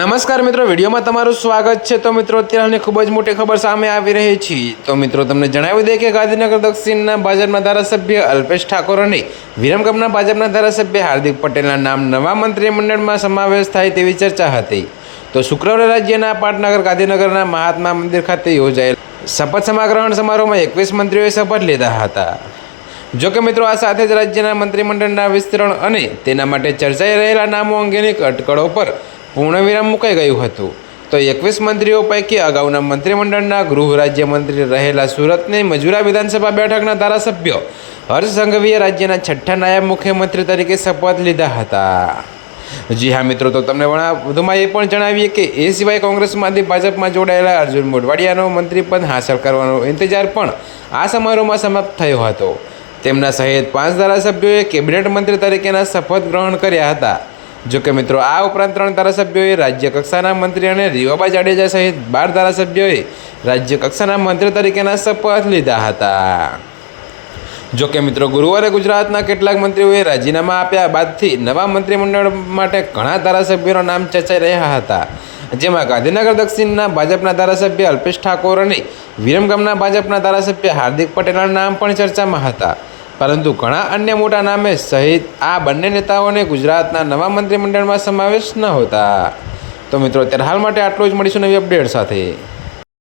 નમસ્કાર મિત્રો, વિડીયોમાં તમારું સ્વાગત છે। તો મિત્રો, અત્યારે ખૂબ જ મોટી ખબર સામે આવી રહી છે। તો મિત્રો, તમને જણાવી દઈએ કે ગાંધીનગર દક્ષિણના ભાજપના ધારાસભ્ય અલ્પેશ ઠાકોર અને વિરમગામના ભાજપના ધારાસભ્ય હાર્દિક પટેલના નામ નવા મંત્રીમંડળમાં સમાવેશ થાય તેવી ચર્ચા હતી। તો શુક્રવારે રાજ્યના પાટનગર ગાંધીનગરના મહાત્મા મંદિર ખાતે યોજાયેલ શપથ સમાગ્રહણ સમારોહમાં 21 મંત્રીઓએ શપથ લીધા હતા। જો કે મિત્રો, આ સાથે જ રાજ્યના મંત્રીમંડળના વિસ્તરણ અને તેના માટે ચર્ચાઈ રહેલા નામો અંગેની અટકળો પર પૂર્ણવિરામ મુકાઈ ગયું હતું। તો 21 મંત્રીઓ પૈકી અગાઉના મંત્રીમંડળના ગૃહ રાજ્યમંત્રી રહેલા સુરતની મજૂરા વિધાનસભા બેઠકના ધારાસભ્ય હર્ષ સંઘવીએ રાજ્યના છઠ્ઠા નાયબ મુખ્યમંત્રી તરીકે શપથ લીધા હતા। જી હા મિત્રો, તો તમને વધુમાં એ પણ જણાવીએ કે એ સિવાય કોંગ્રેસમાંથી ભાજપમાં જોડાયેલા અર્જુન મોઢવાડિયાનો મંત્રીપદ હાંસલ કરવાનો ઇંતજાર પણ આ સમારોહમાં સમાપ્ત થયો હતો। તેમના સહિત 5 ધારાસભ્યોએ કેબિનેટ મંત્રી તરીકેના શપથ ગ્રહણ કર્યા હતા। જો કે મિત્રો, આ ઉપરાંત 3 ધારાસભ્યોએ રાજ્ય કક્ષાના મંત્રી અને રીવાબા જાડેજા સહિત 12 ધારાસભ્યોએ રાજ્ય કક્ષાના મંત્રી તરીકેના શપથ લીધા હતા। જો કે મિત્રો, ગુરુવારે ગુજરાતના કેટલાક મંત્રીઓએ રાજીનામા આપ્યા બાદથી નવા મંત્રીમંડળ માટે ઘણા ધારાસભ્યોના નામ ચર્ચાઈ રહ્યા હતા, જેમાં ગાંધીનગર દક્ષિણના ભાજપના ધારાસભ્ય અલ્પેશ ઠાકોર અને વિરમગામના ભાજપના ધારાસભ્ય હાર્દિક પટેલના નામ પણ ચર્ચામાં હતા। પરંતુ ઘણા અન્ય મોટા નામે સહિત આ બંને નેતાઓને ગુજરાતના નવા મંત્રીમંડળમાં સમાવેશ ન હોતા। તો મિત્રો, અત્યારે હાલ માટે આટલું જ। મળીશું નવી અપડેટ સાથે।